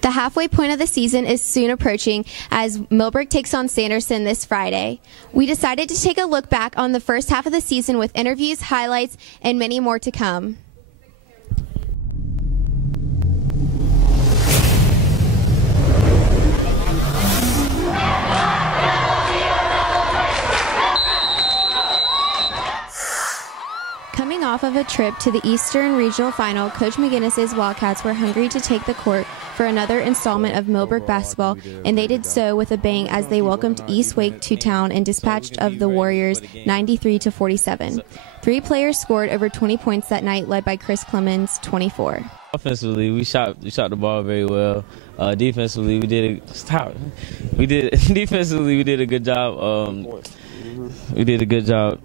The halfway point of the season is soon approaching as Millbrook takes on Sanderson this Friday. We decided to take a look back on the first half of the season with interviews, highlights, and many more to come. Coming off of a trip to the Eastern Regional Final, Coach McGinnis's Wildcats were hungry to take the court for another installment of Millbrook Basketball, and they did so with a bang as they welcomed East Wake to town and dispatched of the Warriors 93-47. Three players scored over 20 points that night, led by Chris Clemens, 24. Offensively, we shot the ball very well. Defensively, we did a good job. We did a good job.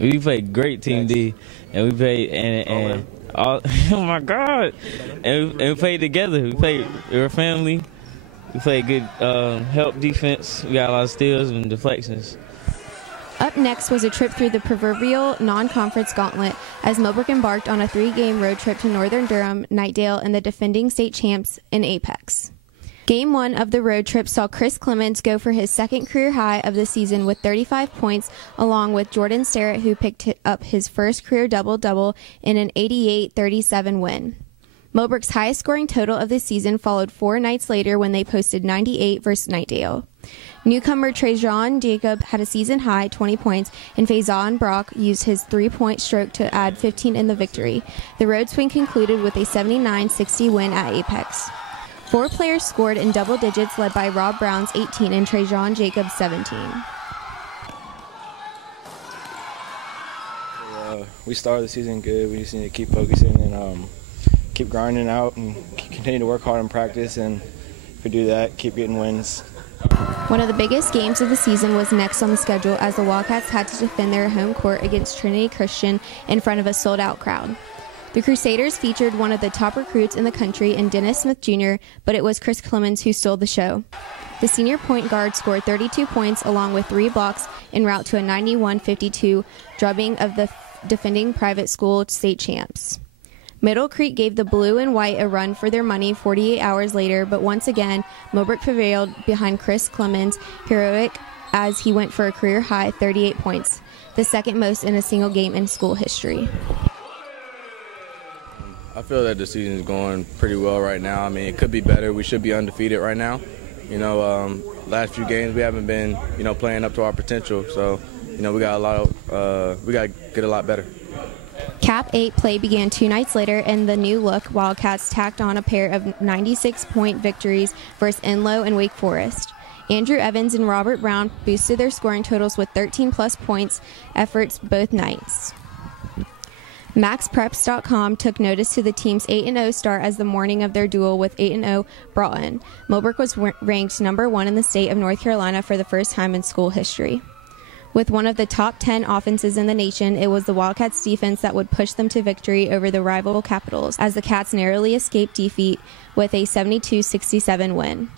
We played great Team D, and we played oh my God, and we played together. We were a family. We played good help defense. We got a lot of steals and deflections. Up next was a trip through the proverbial non-conference gauntlet as Millbrook embarked on a 3-game road trip to Northern Durham, Knightdale, and the defending state champs in Apex. Game 1 of the road trip saw Chris Clemens go for his second career high of the season with 35 points, along with Jordan Starrett, who picked up his first career double-double in an 88-37 win. Millbrook's highest scoring total of the season followed 4 nights later when they posted 98 versus Knightdale. Newcomer Trajan Jacob had a season-high 20 points, and Faison Brock used his 3-point stroke to add 15 in the victory. The road swing concluded with a 79-60 win at Apex. 4 players scored in double digits, led by Rob Brown's 18 and Trajan Jacobs' 17. We started the season good. We just need to keep focusing and keep grinding out and continue to work hard in practice. And if we do that, keep getting wins. One of the biggest games of the season was next on the schedule as the Wildcats had to defend their home court against Trinity Christian in front of a sold-out crowd. The Crusaders featured one of the top recruits in the country in Dennis Smith Jr., but it was Chris Clemens who stole the show. The senior point guard scored 32 points along with 3 blocks en route to a 91-52 drubbing of the defending private school state champs. Middle Creek gave the blue and white a run for their money 48 hours later, but once again, Millbrook prevailed behind Chris Clemens' heroic as he went for a career-high 38 points, the second most in a single game in school history. I feel that the season is going pretty well right now. I mean, it could be better. We should be undefeated right now. You know, last few games we haven't been, playing up to our potential. So, we got we got to get a lot better. Cap 8 play began 2 nights later, and the new look Wildcats tacked on a pair of 96-point victories versus Enloe and Wake Forest. Andrew Evans and Robert Brown boosted their scoring totals with 13-plus points efforts both nights. MaxPreps.com took notice to the team's 8-0 start as the morning of their duel with 8-0 Broughton. Millbrook was ranked number 1 in the state of North Carolina for the first time in school history. With one of the top 10 offenses in the nation, it was the Wildcats' defense that would push them to victory over the rival Capitals, as the Cats narrowly escaped defeat with a 72-67 win.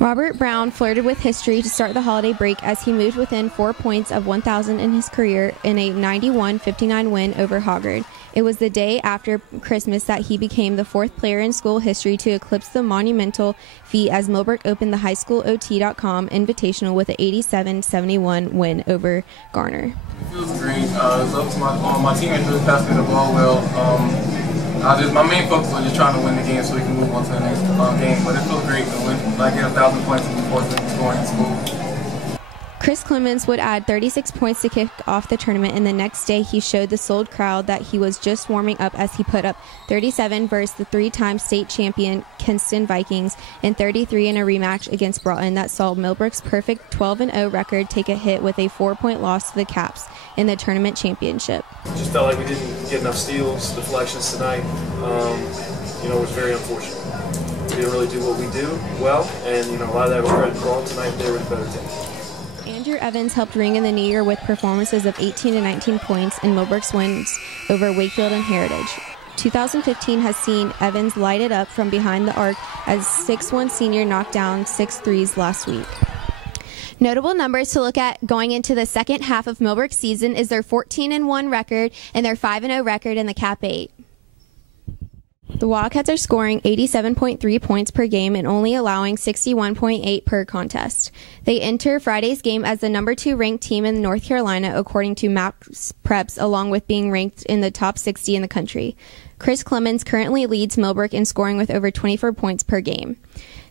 Robert Brown flirted with history to start the holiday break as he moved within 4 points of 1,000 in his career in a 91-59 win over Hoggard. It was the day after Christmas that he became the 4th player in school history to eclipse the monumental feat as Millbrook opened the highschoolot.com Invitational with an 87-71 win over Garner. It feels great. It's up to my teammates really passed me the ball well. My main focus was just trying to win the game so we can move on to the next game. But it feels great to win. Like, get 1,000 points in the 4th scoring in school. Chris Clemens would add 36 points to kick off the tournament, and the next day he showed the sold crowd that he was just warming up as he put up 37 versus the 3-time state champion Kinston Vikings and 33 in a rematch against Broughton that saw Millbrook's perfect 12-0 record take a hit with a 4-point loss to the Caps in the tournament championship. Just felt like we didn't get enough steals, deflections tonight. It was very unfortunate. We didn't really do what we do well, and a lot of that was credit to Broughton tonight. They were the better team. Andrew Evans helped ring in the new year with performances of 18 and 19 points in Millbrook's wins over Wakefield and Heritage. 2015 has seen Evans light it up from behind the arc as 6'1" senior knocked down 6 threes last week. Notable numbers to look at going into the second half of Millbrook's season is their 14-1 record and their 5-0 record in the Cap 8. The Wildcats are scoring 87.3 points per game and only allowing 61.8 per contest. They enter Friday's game as the number 2 ranked team in North Carolina, according to Max Preps, along with being ranked in the top 60 in the country. Chris Clemens currently leads Millbrook in scoring with over 24 points per game.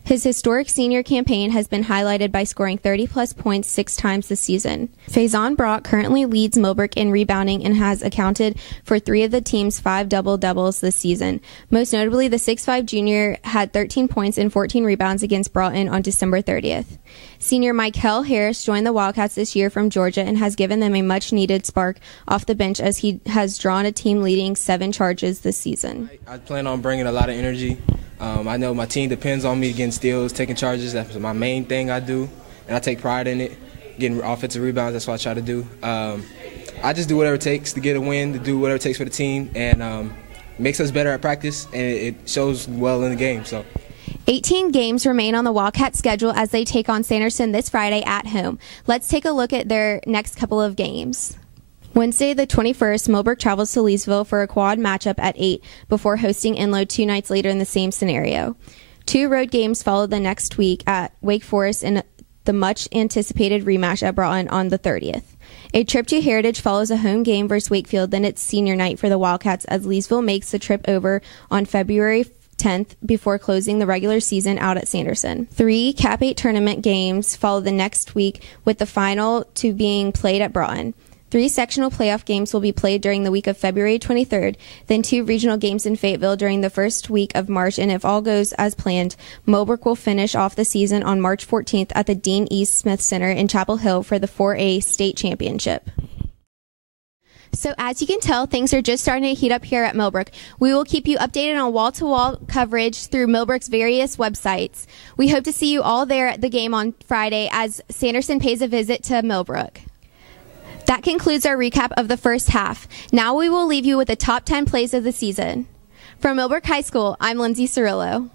His historic senior campaign has been highlighted by scoring 30-plus points 6 times this season. Faison Brock currently leads Millbrook in rebounding and has accounted for 3 of the team's 5 double-doubles this season. Most notably, the 6'5 junior had 13 points and 14 rebounds against Broughton on December 30th. Senior Michael Harris joined the Wildcats this year from Georgia and has given them a much-needed spark off the bench as he has drawn a team leading 7 charges this season. I plan on bringing a lot of energy. I know my team depends on me getting steals, taking charges. That's my main thing I do, and I take pride in it. Getting offensive rebounds, that's what I try to do. I just do whatever it takes to get a win, to do whatever it takes for the team, and it makes us better at practice, and it shows well in the game. So, 18 games remain on the Wildcat schedule as they take on Sanderson this Friday at home. Let's take a look at their next couple of games. Wednesday, the 21st, Millbrook travels to Leesville for a quad matchup at 8 before hosting Enloe 2 nights later in the same scenario. 2 road games follow the next week at Wake Forest and the much-anticipated rematch at Broughton on the 30th. A trip to Heritage follows a home game versus Wakefield, then it's senior night for the Wildcats as Leesville makes the trip over on February 10th before closing the regular season out at Sanderson. 3 Cap 8 tournament games follow the next week, with the final 2 being played at Broughton. 3 sectional playoff games will be played during the week of February 23rd, then 2 regional games in Fayetteville during the first week of March, and if all goes as planned, Millbrook will finish off the season on March 14th at the Dean E. Smith Center in Chapel Hill for the 4A state championship. So as you can tell, things are just starting to heat up here at Millbrook. We will keep you updated on wall-to-wall coverage through Millbrook's various websites. We hope to see you all there at the game on Friday as Sanderson pays a visit to Millbrook. That concludes our recap of the first half. Now we will leave you with the top 10 plays of the season. From Millbrook High School, I'm Lindsey Cirillo.